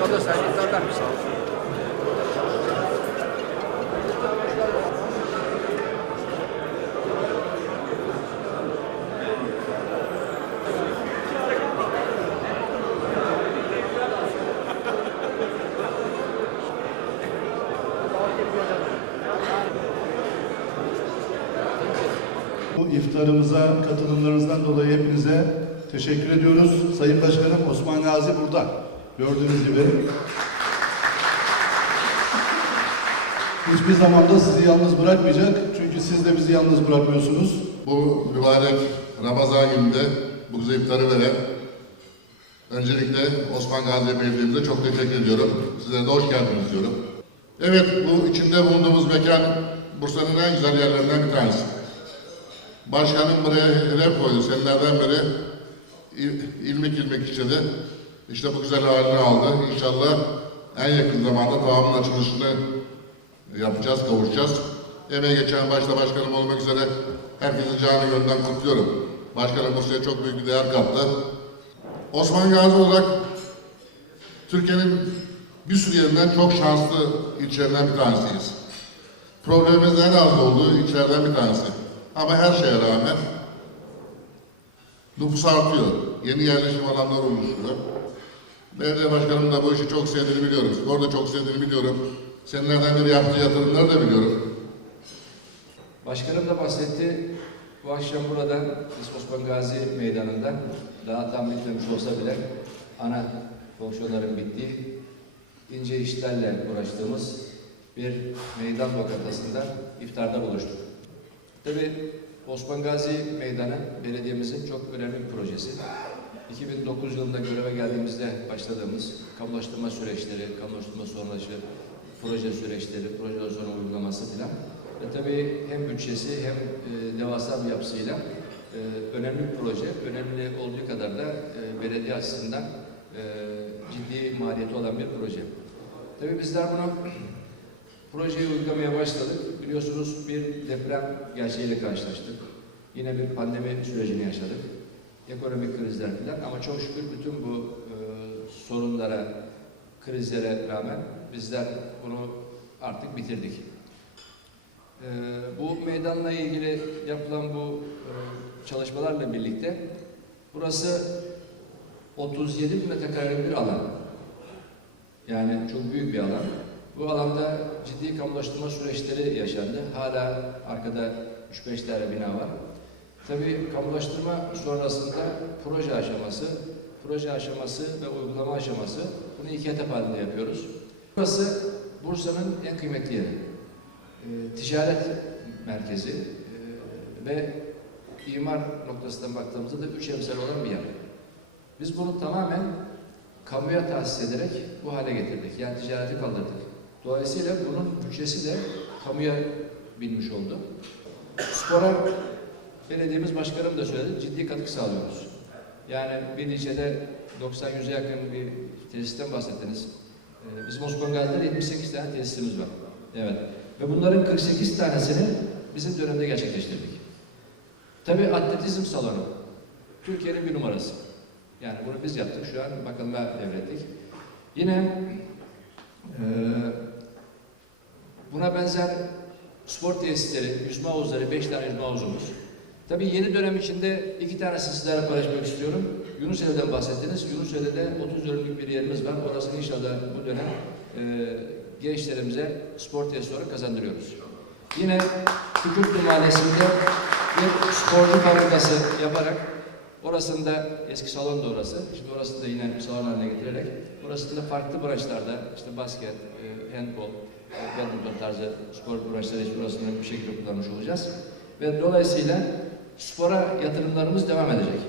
Sağ olun. Bu iftarımıza katılımlarınızdan dolayı hepinize teşekkür ediyoruz. Sayın Başkanım Osman Gazi burada. Gördüğünüz gibi. Hiçbir zaman da sizi yalnız bırakmayacak. Çünkü siz de bizi yalnız bırakmıyorsunuz. Bu mübarek Ramazan gününde bu güzel iftarı veren öncelikle Osman Gazi Belediye'mize çok teşekkür ediyorum. Sizlere de hoş geldiniz diyorum. Evet, bu içinde bulunduğumuz mekan Bursa'nın en güzel yerlerinden bir tanesi. Başkanım buraya hedef koydu senelerden beri il- ilmik ilmik işledi. İşte bu güzel halini aldı. İnşallah en yakın zamanda tamamının açılışını yapacağız, kavuşacağız. Emeğe geçen başta başkanım olmak üzere herkesi canı gönülden kutluyorum. Başkanım Bursa'ya çok büyük bir değer kattı. Osman Gazi olarak Türkiye'nin bir sürü yerinden çok şanslı ilçelerinden bir tanesiyiz. Problemimizin en az olduğu ilçelerden bir tanesi. Ama her şeye rağmen nüfus artıyor. Yeni yerleşim alanları oluşuyor. Belediye başkanım da bu işi çok sevdiğini biliyorum. Spor da çok sevdiğini biliyorum. Senelerden beri yaptığı yatırımları da biliyorum. Başkanım da bahsetti. Bu akşam burada biz Osman Gazi Meydanı'nda daha tam bitmemiş olsa bile ana fonksiyonların bittiği ince işlerle uğraştığımız bir meydan lokantasında iftarda buluştuk. Tabii Osman Gazi Meydanı belediyemizin çok önemli bir projesi. 2009 yılında göreve geldiğimizde başladığımız kamulaştırma süreçleri, kamulaştırma sonrası proje süreçleri, projeden sonra uygulaması filan ve tabii hem bütçesi hem e, devasa bir yapısıyla e, önemli bir proje. Önemli olduğu kadar da e, belediye açısından e, ciddi maliyeti olan bir proje. Tabii bizler bunu projeyi uygulamaya başladık. Biliyorsunuz bir deprem gerçeğiyle karşılaştık. Yine bir pandemi sürecini yaşadık. Ekonomik krizler filan ama çok şükür bütün bu e, sorunlara, krizlere rağmen bizler bunu artık bitirdik. Ee, bu meydanla ilgili yapılan bu e, çalışmalarla birlikte burası 37 bin metrekarelik bir alan. Yani çok büyük bir alan. Bu alanda ciddi kamulaştırma süreçleri yaşandı. Hala arkada 3-5 tane bina var. Tabii kamulaştırma sonrasında proje aşaması, proje aşaması ve uygulama aşaması bunu iki etap halinde yapıyoruz. Burası Bursa'nın en kıymetli yeri. Ee, ticaret merkezi ee, ve imar noktasından baktığımızda da üç emsal olan bir yer. Biz bunu tamamen kamuya tahsis ederek bu hale getirdik. Yani ticareti kaldırdık. Dolayısıyla bunun bütçesi de kamuya binmiş oldu. Spora belediyemiz başkanım da söyledi, ciddi katkı sağlıyoruz. Yani bir ilçede 90-100'e yakın bir tesisten bahsettiniz. Ee, Bizim Osman Gazi'de 78 tane tesisimiz var. Evet. Ve bunların 48 tanesini bizim dönemde gerçekleştirdik. Tabii atletizm salonu. Türkiye'nin bir numarası. Yani bunu biz yaptık. Şu an bakanlığa devrettik. Yine eee, buna benzer spor tesisleri, yüzme havuzları, 5 tane yüzme havuzumuz. Tabii yeni dönem içinde iki tanesini sizlerle paylaşmak istiyorum. Yunuseli'den bahsettiniz. Yunuseli'de 30 dönümlük bir yerimiz var. Orasını inşallah bu dönem eee gençlerimize spor tesisi olarak kazandırıyoruz. Yine Kükürtlü Mahallesi'nde bir sporcu fabrikası yaparak orasında eski salon da orası. Şimdi orasını da yine salon haline getirerek orasında farklı branşlarda işte basket, e, handball, e, badminton tarzı spor branşları için orasını bir şekilde kullanmış olacağız. Ve dolayısıyla spora yatırımlarımız devam edecek.